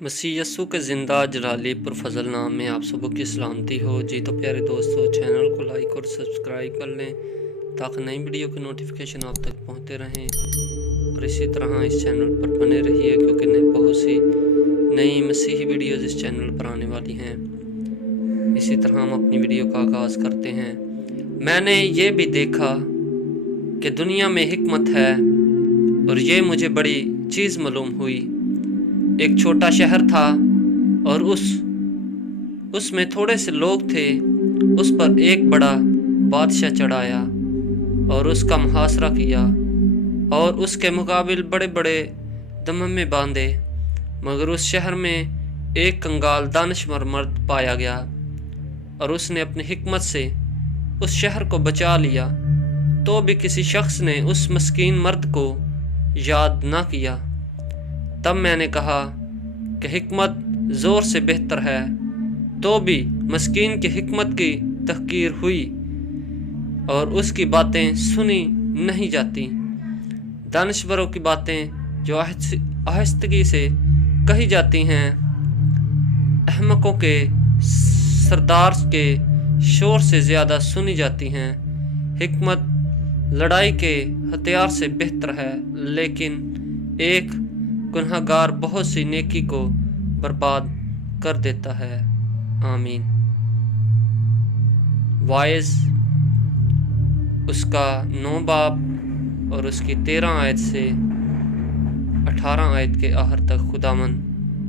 मसीह यस्सु के ज़िंदा जलाली पुरफ़ज़ल नाम में आप सबों की सलामती हो जी। तो प्यारे दोस्तों, चैनल को लाइक और सब्सक्राइब कर लें ताकि नई वीडियो की नोटिफिकेशन आप तक पहुंचते रहें। और इसी तरह इस चैनल पर बने रहिए क्योंकि बहुत सी नई मसीही वीडियोज़ इस चैनल पर आने वाली हैं। इसी तरह हम अपनी वीडियो का आगाज़ करते हैं। मैंने ये भी देखा कि दुनिया में हिकमत है और ये मुझे बड़ी चीज़ मालूम हुई। एक छोटा शहर था और उसमें थोड़े से लोग थे। उस पर एक बड़ा बादशाह चढ़ाया और उसका मुहासरा किया और उसके मुकाबिल बड़े बड़े दममे बांधे। मगर उस शहर में एक कंगाल दानिशवर मर्द पाया गया और उसने अपनी हिकमत से उस शहर को बचा लिया। तो भी किसी शख्स ने उस मस्कीन मर्द को याद न किया। तब मैंने कहा कि हिकमत ज़ोर से बेहतर है, तो भी मस्कीन की हिकमत की तहकीर हुई और उसकी बातें सुनी नहीं जाती। दानिशवरों की बातें जो आहिस्तगी से कही जाती हैं, अहमकों के सरदार के शोर से ज़्यादा सुनी जाती हैं। हिकमत लड़ाई के हथियार से बेहतर है, लेकिन एक गुनहगार बहुत सी नेकी को बर्बाद कर देता है। आमीन। वाइज उसका 9 बाब और उसकी 13 आयत से 18 आयत के आखिर तक खुदावन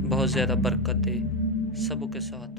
बहुत ज़्यादा बरकत दे सबों के साथ।